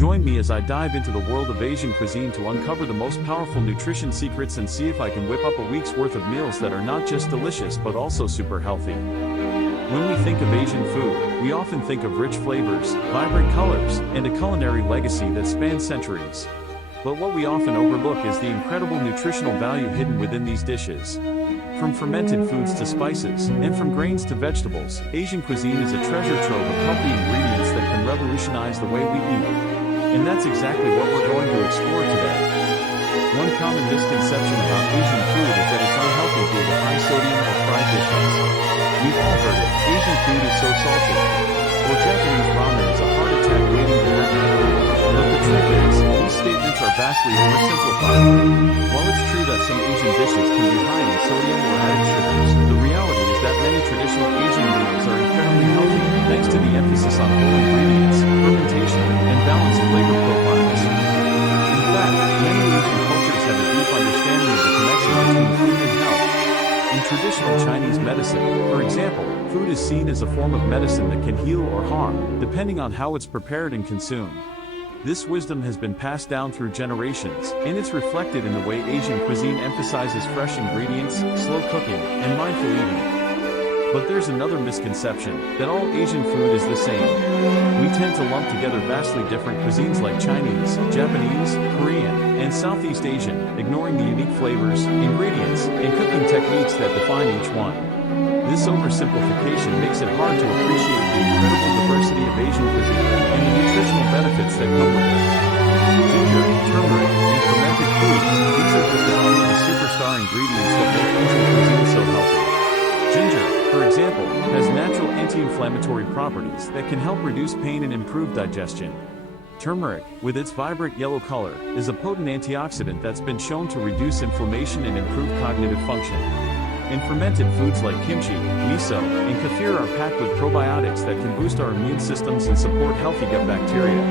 Join me as I dive into the world of Asian cuisine to uncover the most powerful nutrition secrets and see if I can whip up a week's worth of meals that are not just delicious but also super healthy. When we think of Asian food, we often think of rich flavors, vibrant colors, and a culinary legacy that spans centuries. But what we often overlook is the incredible nutritional value hidden within these dishes. From fermented foods to spices, and from grains to vegetables, Asian cuisine is a treasure trove of healthy ingredients that can revolutionize the way we eat. And that's exactly what we're going to explore today. One common misconception about Asian food is that it's unhealthy due to high sodium or fried dishes. We've all heard it, Asian food is so salty. Or Japanese ramen is a heart attack waiting to happen. But the truth is, these statements are vastly oversimplified. While it's true that some Asian dishes can be high in sodium or added sugars, the reality is that many traditional Asian meals are incredibly healthy, thanks to the emphasis on whole ingredients, fermentation, and balanced flavor profiles. In fact, many Asian cultures have a deep understanding of the connection between food and health. In traditional Chinese medicine, for example, food is seen as a form of medicine that can heal or harm, depending on how it's prepared and consumed. This wisdom has been passed down through generations, and it's reflected in the way Asian cuisine emphasizes fresh ingredients, slow cooking, and mindful eating. But there's another misconception, that all Asian food is the same. We tend to lump together vastly different cuisines like Chinese, Japanese, Korean, and Southeast Asian, ignoring the unique flavors, ingredients, and cooking techniques that define each one. This oversimplification makes it hard to appreciate the incredible diversity of Asian cuisine and the nutritional benefits that come with it. Ginger, turmeric, and fermented foods, these are just a few of the superstar ingredients that make Asian cuisine so healthy. Ginger, for example, has natural anti-inflammatory properties that can help reduce pain and improve digestion. Turmeric, with its vibrant yellow color, is a potent antioxidant that's been shown to reduce inflammation and improve cognitive function. And fermented foods like kimchi, miso, and kefir are packed with probiotics that can boost our immune systems and support healthy gut bacteria.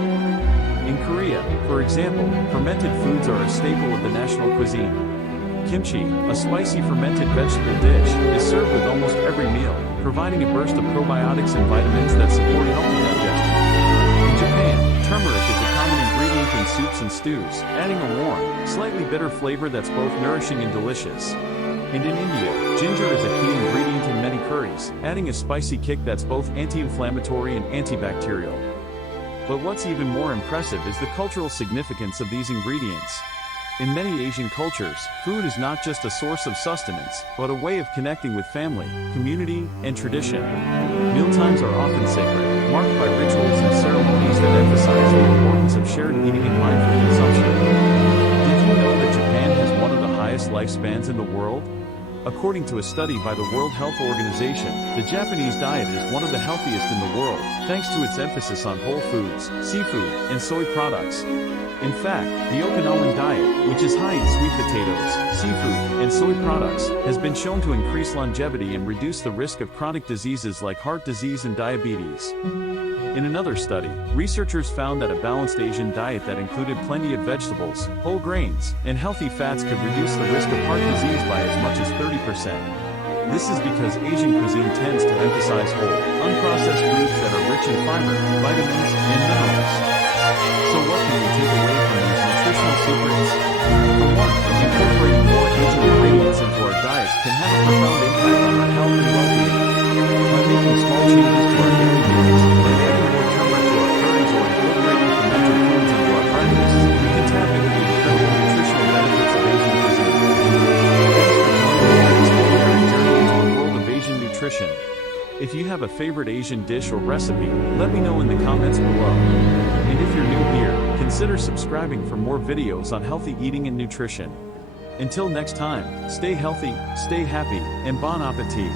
In Korea, for example, fermented foods are a staple of the national cuisine. Kimchi, a spicy fermented vegetable dish, is served with almost every meal, providing a burst of probiotics and vitamins that support healthy digestion. In Japan, turmeric is a common ingredient in soups and stews, adding a warm, slightly bitter flavor that's both nourishing and delicious. And in India, ginger is a key ingredient in many curries, adding a spicy kick that's both anti-inflammatory and antibacterial. But what's even more impressive is the cultural significance of these ingredients. In many Asian cultures, food is not just a source of sustenance, but a way of connecting with family, community, and tradition. Mealtimes are often sacred, marked by rituals and ceremonies that emphasize the importance of shared eating and mindful consumption. Did you know that Japan has one of the highest lifespans in the world? According to a study by the World Health Organization, the Japanese diet is one of the healthiest in the world, thanks to its emphasis on whole foods, seafood, and soy products. In fact, the Okinawan diet, which is high in sweet potatoes, seafood, and soy products, has been shown to increase longevity and reduce the risk of chronic diseases like heart disease and diabetes. In another study, researchers found that a balanced Asian diet that included plenty of vegetables, whole grains, and healthy fats could reduce the risk of heart disease by as much as 30%. This is because Asian cuisine tends to emphasize whole, unprocessed foods that are rich in fiber, vitamins, and minerals. So what can we take away from these nutritional secrets? For one, incorporating more Asian ingredients into our diets can have a profound impact on our health and well-being. By making small changes to our daily meals, like adding more turmeric to our curries or incorporating fermented foods into our breakfasts, we can tap into the incredible nutritional benefits of Asian cuisine. Thanks for joining me on this culinary journey into the world of Asian nutrition. If you have a favorite Asian dish or recipe, let me know in the comments below. And if you're new here, consider subscribing for more videos on healthy eating and nutrition. Until next time, stay healthy, stay happy, and bon appetit.